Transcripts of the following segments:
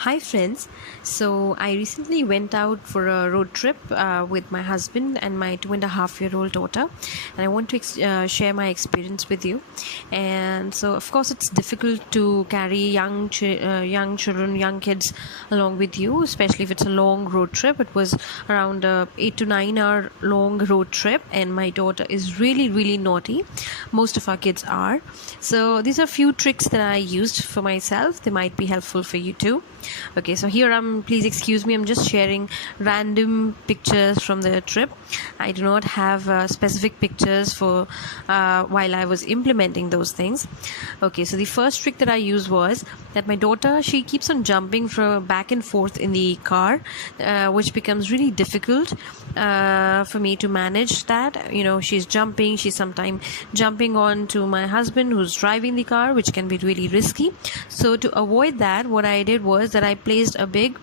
Hi friends. So I recently went out for a road trip with my husband and my 2.5-year-old daughter, and I want to share my experience with you. And so, of course, it's difficult to carry young children, young kids along with you, especially if it's a long road trip. It was around a 8 to 9 hour long road trip, and my daughter is really naughty. Most of our kids are. So these are few tricks that I used for myself. They might be helpful for you too. Okay, so here please excuse me, I'm just sharing random pictures from the trip. I do not have specific pictures for while I was implementing those things. Okay, so the first trick that I used was that my daughter, she keeps on jumping from back and forth in the car, which becomes really difficult for me to manage that. She's sometimes jumping on to my husband who's driving the car, which can be really risky. So to avoid that, what I did was that I placed a big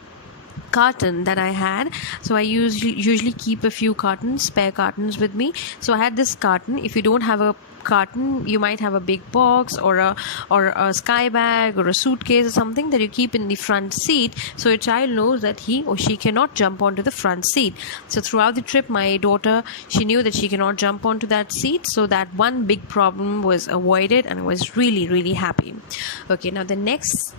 carton that I had. So I usually keep a few spare cartons with me. So I had this carton. If you don't have a carton, you might have a big box or a sky bag or a suitcase or something that you keep in the front seat, so your child knows that he or she cannot jump onto the front seat. So throughout the trip, my daughter, she knew that she cannot jump onto that seat, so that one big problem was avoided, and I was really happy. Okay, now the next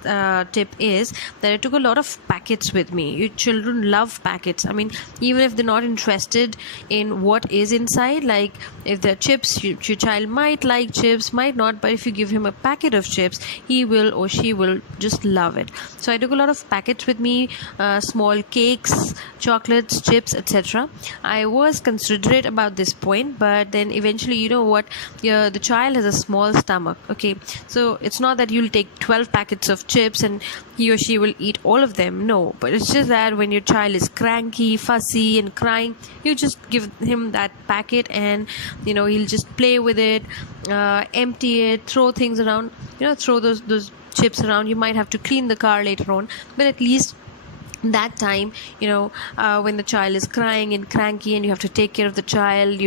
tip is that I took a lot of packets with me. Your children love packets. I mean, even if they're not interested in what is inside, like if they're chips, your child might like chips, might not, but if you give him a packet of chips, he will or she will just love it. So I took a lot of packets with me, small cakes, chocolates, chips, etc. I was considerate about this point, but then eventually, the child has a small stomach. Okay, so it's not that you'll take 12 packets of chips and he or she will eat all of them. No, but it's just that when your child is cranky, fussy and crying, you just give him that packet, and he'll just play with it, empty it, throw things around, throw those chips around. You might have to clean the car later on, but at least that time, when the child is crying and cranky and you have to take care of the child,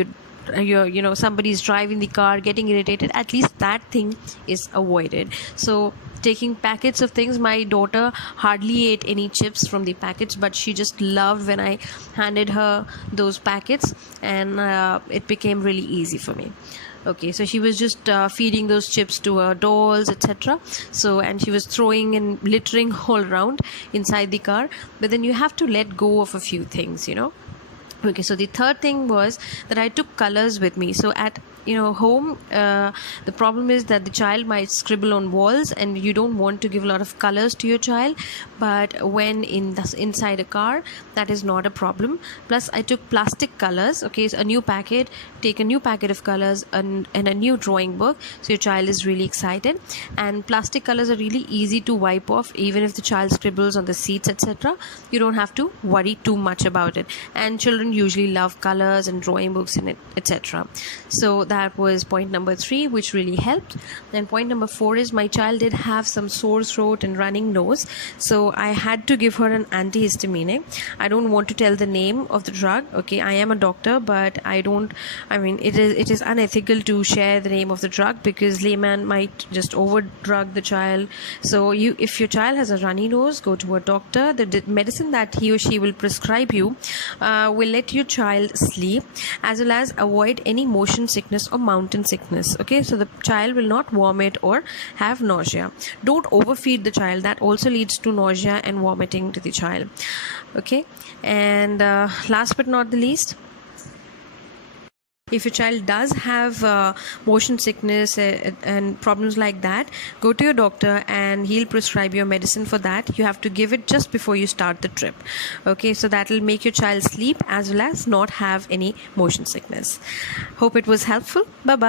somebody's driving the car getting irritated, at least that thing is avoided. So taking packets of things, my daughter hardly ate any chips from the packets, but she just loved when I handed her those packets, and it became really easy for me. Okay, so she was just feeding those chips to her dolls, etc. And she was throwing and littering all around inside the car, but then you have to let go of a few things. Okay, so the third thing was that I took colors with me. So at home, the problem is that the child might scribble on walls, and you don't want to give a lot of colors to your child. But when inside a car, that is not a problem. Plus, I took plastic colors. Okay, so take a new packet of colors and a new drawing book, so your child is really excited. And plastic colors are really easy to wipe off, even if the child scribbles on the seats, etc. You don't have to worry too much about it. And children usually love colors and drawing books in it, etc. So that was point number 3, which really helped. And point number 4 is my child did have some sore throat and running nose, so I had to give her an antihistaminic. I don't want to tell the name of the drug. Okay, I am a doctor, but it is unethical to share the name of the drug, because layman might just overdrug the child. So if your child has a runny nose, go to a doctor. The medicine that he or she will prescribe you will let your child sleep, as well as avoid any motion sickness or mountain sickness. Okay, so the child will not vomit or have nausea. Don't overfeed the child. That also leads to nausea and vomiting to the child. Okay, and last but not the least, if your child does have motion sickness and problems like that, go to your doctor and he'll prescribe your medicine for that. You have to give it just before you start the trip. Okay, so that will make your child sleep as well as not have any motion sickness. Hope it was helpful. Bye bye.